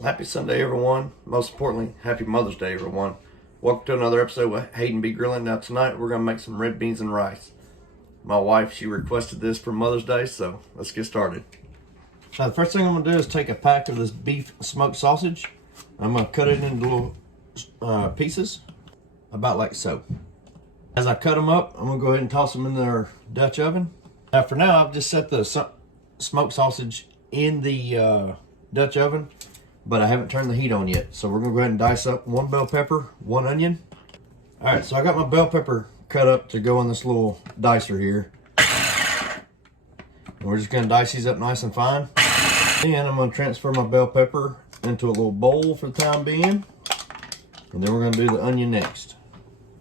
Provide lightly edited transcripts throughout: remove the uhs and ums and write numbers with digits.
Happy Sunday, everyone. Most importantly, happy Mother's Day, everyone. Welcome to another episode with Hayden B. Grilling. Now, tonight we're going to make some red beans and rice. My wife, she requested this for Mother's Day, so let's get started. Now, the first thing I'm going to do is take a pack of this beef smoked sausage. I'm going to cut it into little pieces, about like so. As I cut them up, I'm going to go ahead and toss them in their Dutch oven. Now, for now, I've just set the smoked sausage in the Dutch oven, but I haven't turned the heat on yet. So we're gonna go ahead and dice up one bell pepper, one onion. All right, so I got my bell pepper cut up to go in this little dicer here. And we're just gonna dice these up nice and fine. And I'm gonna transfer my bell pepper into a little bowl for the time being. And then we're gonna do the onion next.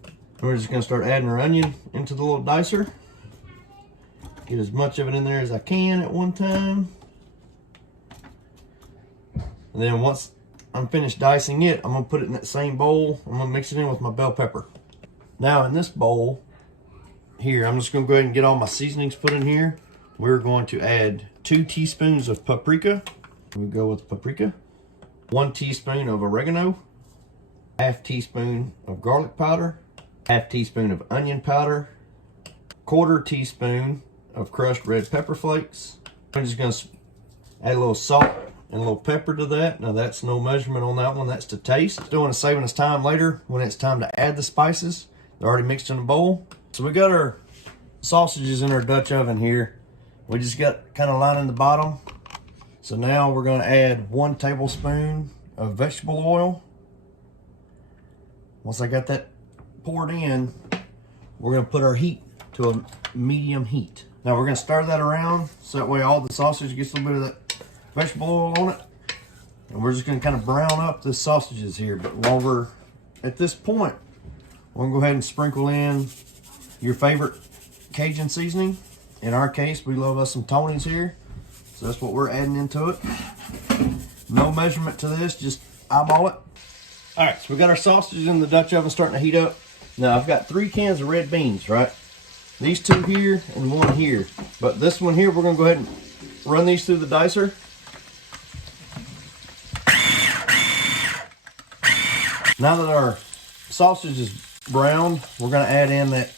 And we're just gonna start adding our onion into the little dicer. Get as much of it in there as I can at one time. And then once I'm finished dicing it, I'm going to put it in that same bowl. I'm going to mix it in with my bell pepper. Now in this bowl here, I'm just going to go ahead and get all my seasonings put in here. We're going to add 2 teaspoons of paprika. We go with paprika. 1 teaspoon of oregano. Half teaspoon of garlic powder. Half teaspoon of onion powder. 1/4 teaspoon of crushed red pepper flakes. I'm just going to add a little salt and a little pepper to that. Now that's no measurement on that one, that's to taste. Still want to saving us time later when it's time to add the spices. They're already mixed in a bowl. So we got our sausages in our Dutch oven here. We just got kind of lining the bottom. So now we're going to add 1 tablespoon of vegetable oil. Once I got that poured in, we're going to put our heat to a medium heat. Now we're going to stir that around so that way all the sausage gets a little bit of that vegetable oil on it. And we're just going to kind of brown up the sausages here. But while we're at this point, we're going to go ahead and sprinkle in your favorite Cajun seasoning. In our case, we love us some Tony's here. So that's what we're adding into it. No measurement to this, just eyeball it. All right, so we got our sausages in the Dutch oven starting to heat up. Now I've got 3 cans of red beans, right? These 2 here and 1 here. But this one here, we're going to go ahead and run these through the dicer. Now that our sausage is browned, we're going to add in that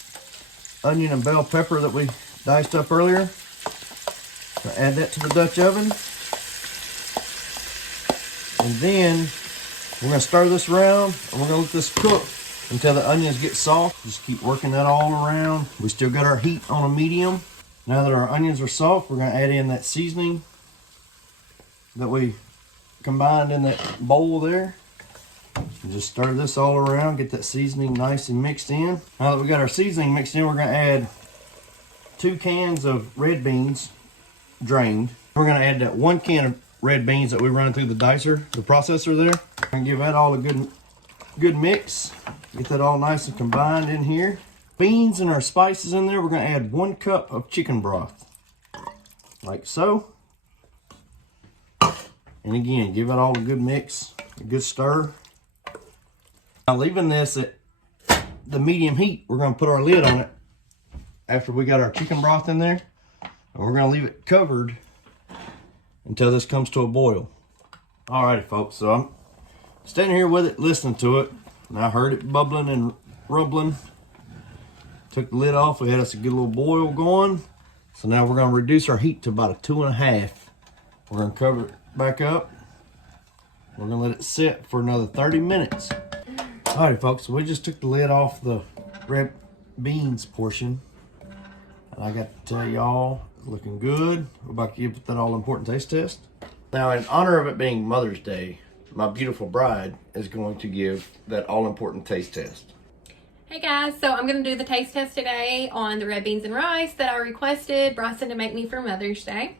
onion and bell pepper that we diced up earlier. Add that to the Dutch oven. And then we're going to stir this around and we're going to let this cook until the onions get soft. Just keep working that all around. We still got our heat on a medium. Now that our onions are soft, we're going to add in that seasoning that we combined in that bowl there. And just stir this all around, get that seasoning nice and mixed in. Now that we got our seasoning mixed in, we're going to add 2 cans of red beans drained. We're going to add that 1 can of red beans that we run through the dicer, the processor there. And give that all a good mix. Get that all nice and combined in here. Beans and our spices in there, we're going to add 1 cup of chicken broth. Like so. And again, give it all a good mix, a good stir. Now leaving this at the medium heat, we're going to put our lid on it after we got our chicken broth in there. And we're going to leave it covered until this comes to a boil. Alrighty folks, so I'm standing here with it, listening to it. And I heard it bubbling and rumbling. Took the lid off, we had us a good little boil going. So now we're going to reduce our heat to about a 2.5. We're going to cover it back up. We're going to let it sit for another 30 minutes. Alright folks, so we just took the lid off the red beans portion. And I got to tell y'all, it's looking good. We're about to give that all-important taste test. Now in honor of it being Mother's Day, my beautiful bride is going to give that all-important taste test. Hey guys, so I'm going to do the taste test today on the red beans and rice that I requested Bryson to make me for Mother's Day.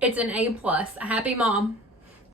It's an A+, a happy mom.